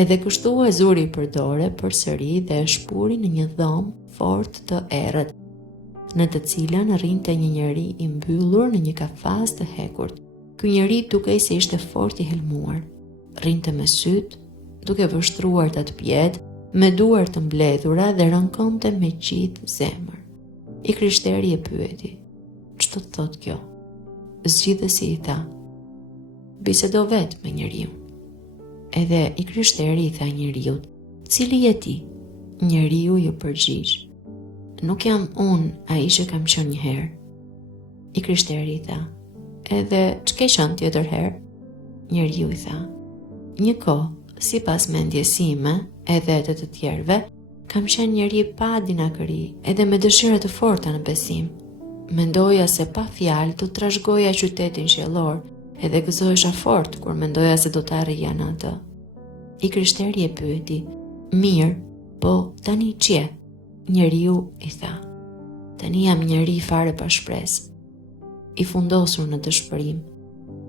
Edhe kështu e zuri përdore përsëri dhe e shpuri në një dhomë fort të errët, në të cilën rrinte një njeri i mbyllur në një kafaz të hekurt. Ky njeri dukej se ishte fort i helmuar. Rrinte me syt, duke vështruar të pjetë, me duar të mbledhura dhe rënkonte me qitë zemër. I krishteri e pyeti: "Ç'do të thotë kjo?" Zgjidhësi i tha: "Bisedo vetë me njeriu." Edhe i krishteri i tha njeriut: "Cili je ti?" Njeriu ju përgjigj: "Nuk jam unë ai që kam qenë një herë." I krishteri i tha: "Edhe ç'ke qenë tjetër herë?" Njeriu i tha: "Një kohë, sipas mendjes sime edhe të tjerëve, kam qenë njeri pa dinakëri edhe me dëshira të forta në besim. Mendoja se pa fjalë do trashëgoja qytetin qiellor, edhe gëzohesha fort kur mendoja se do të arrija në atë." I krishteri e pyeti: "Mirë, po tani ç'je?" Njeriu i tha: "Tani jam njeri fare pa shpresë, i fundosur në dëshpërim,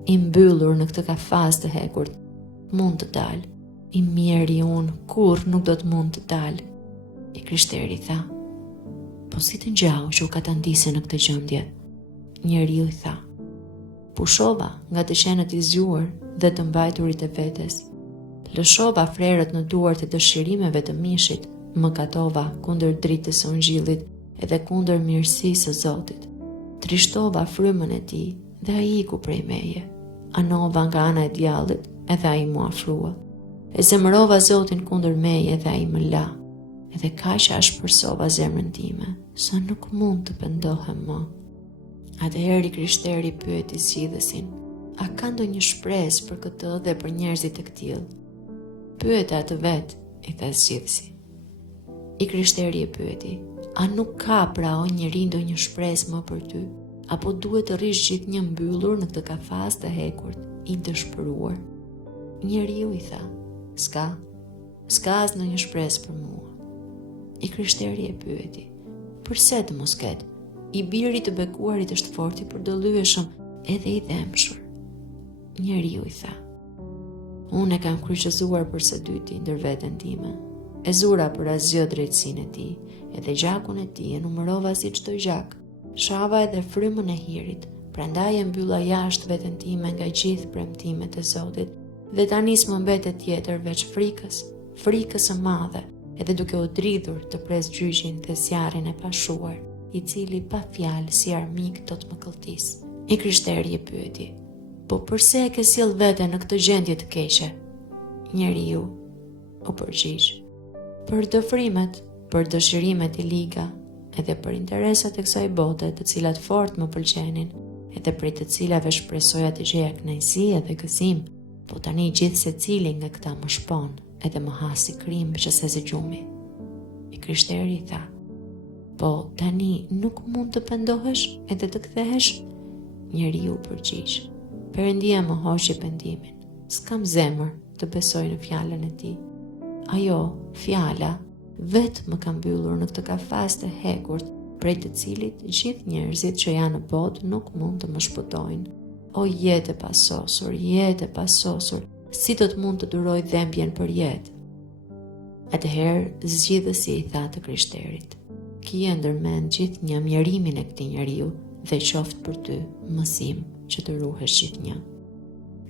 i mbyllur në këtë kafaz të hekurt. Mund të dal, i mirë i unë, kur nuk do të mund të dal." I krishteri tha: "Po si të ngjau që u ka të ndise në këtë gjendje?" Njeriu i tha: "Pushova nga të qenët i zgjuar dhe të mbajturit e vetes. Lëshova frerët në duart e dëshirimeve të mishit, më katova kundër dritës së ungjillit edhe kundër mirësisë së Zotit. Trishtova frymën e tij dhe ai iku prej meje. Anova nga ana e djallit edhe ai mua afrua. E zemërova Zotin kundër meje dhe ai më la. Edhe kaq shpërsova zemrën time, sa nuk mund të pendohem më." Atëherë i krishteri pyeti zgjidhësin: "A ka ndonjë shpresë për këtë dhe për njerëzit e këtill?" "Pyet atë vetë," i tha zgjidhësi. I krishteri e pyeti: "A nuk ka pra o njeri ndonjë shpresë më për ty? Apo duhet të rish gjithnjë mbyllur në këtë kafaz të hekurt, i dëshpëruar?" Njeriu i tha: S'ka as ndonjë shpresë për mua." I krishteri e pyeti: "Përse të mos ketë? I biri të bekuarit është fort i përdallyeshëm edhe i dhemshur." Njeriu i tha: "Unë e kam kryqëzuar për së dyti ndër veten time. E zura për asgjë drejtsinë e tij, edhe gjakun e tij e numërova si çdo gjak. Shava edhe frymën e hirit, prandaj e mbylla jashtë veten time nga gjithë premtimet e Zotit, dhe tani s'më mbetet tjetër veç frikës së madhe, edhe duke u dridhur të pres gjyqin dhe zjarrin e pashuar, i cili pa fjalë si armik do të më këlltis." I krishteri e pyeti: "Po përse e ke sjell veten në këtë gjendje të keqe?" Njeriu u përgjigj: "Për dëfrimet, për dëshirimet i liga, edhe për interesat e kësaj bote, të cilat fort më pëlqenin, edhe prej të cilave shpresoja të gjeja kënaqësi edhe gëzim, po tani gjithë secili nga këta më shpon edhe më hasi krim që se zgjumi." I krishteri i tha: "Po tani nuk mund të pendohesh edhe të kthehesh?" Njeriu përgjigj: "Perëndia më hoqi pendimin. S'kam zemër të besoj në fjalën e tij. Ajo, fjala, vetë më ka mbyllur në këtë kafaz të hekurt, prej të cilit gjithë njerëzit që janë në botë nuk mund të më shpëtojnë. O jetë e pasosur, si do të mund të duroj dhembjen për jetë?" Atëherë zgjidhësi i tha të krishterit: "Kije ndërmend gjithnjë mjerimin e këtij njeriu dhe qoftë për ty mësim që të ruhesh gjithnjë."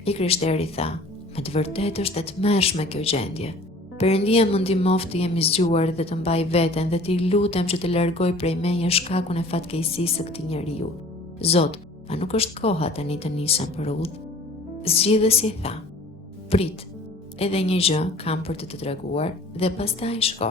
I krishteri tha: "Me të vërtetë është e tmerrshme kjo gjendje. Perëndia më ndihmoft të jem i zgjuar dhe të mbaj veten dhe t'i lutem që të largoj prej meje shkakun e fatkeqësisë së këtij njeriu. Zot, a nuk është koha tani të nisem për udhë?" Zgjidhësi tha: "Prit, edhe një gjë kam për të treguar dhe pastaj shko."